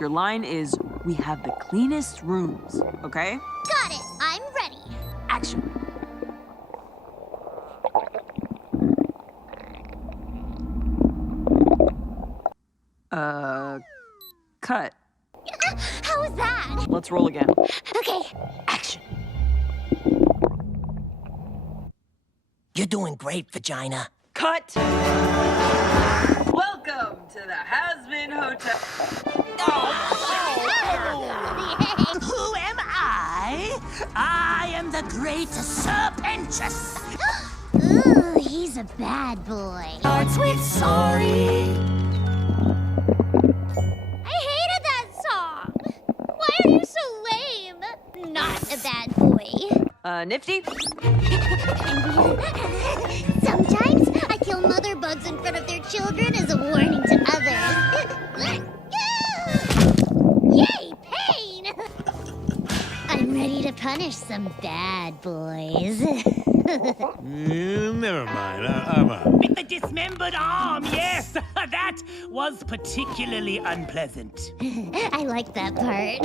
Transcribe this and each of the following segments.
Your line is, we have the cleanest rooms, okay? Got it. I'm ready. Action. Cut. How was that? Let's roll again. Okay. Action. You're doing great, vagina. Cut. Welcome to the Has-Been Hotel. Who am I? I am the great Serpentress. Ooh, he's a bad boy. Starts with sorry. I hated that song. Why are you so lame? Not a bad boy. Nifty? Sometimes I kill mother bugs in front of their children as a warning to others. Yay, pain! I'm ready to punish some bad boys. Never mind, I'm out. With the dismembered arm, yes! That was particularly unpleasant. I like that part.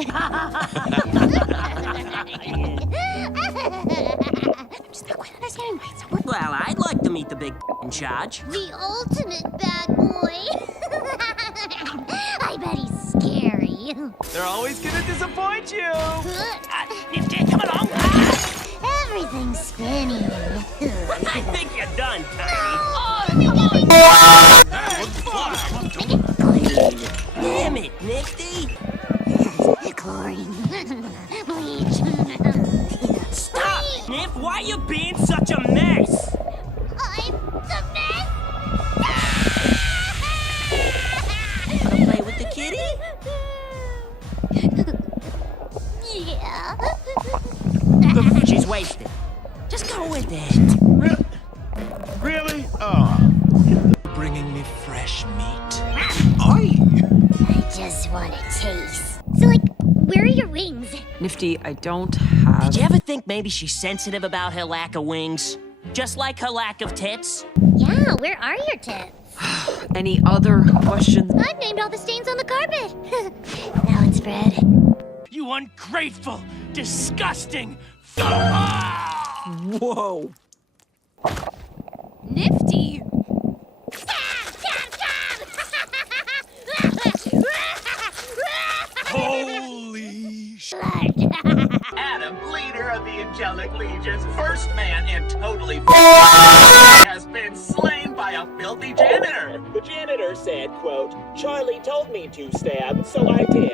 I'm just not quite understanding why it's so good. Well, I'd like to meet the big in charge. The ultimate bad boy. I bet he's scary. They're always gonna disappoint you. Nifty, come along. Everything's spinning. I think you're done, Tiny. Damn it, Nifty. Chlorine. Bleach. Stop, Nif. Why are you being such a mess? I'm the mess. Wanna play with the kitty? Yeah. She's wasted. Just go with it. Really? Oh. Bringing me fresh meat. I just want a taste. So, like, where are your wings? Nifty, I don't have... Did you ever think maybe she's sensitive about her lack of wings? Just like her lack of tits? Yeah, where are your tits? Any other questions? I've named all the stains on the carpet. Now it's Fred. You ungrateful, disgusting... Whoa. Nifty. Holy sh... Adam, leader of the Angelic Legions, first man and totally has been slain by a filthy janitor. The janitor said, quote, "Charlie told me to stab, so I did."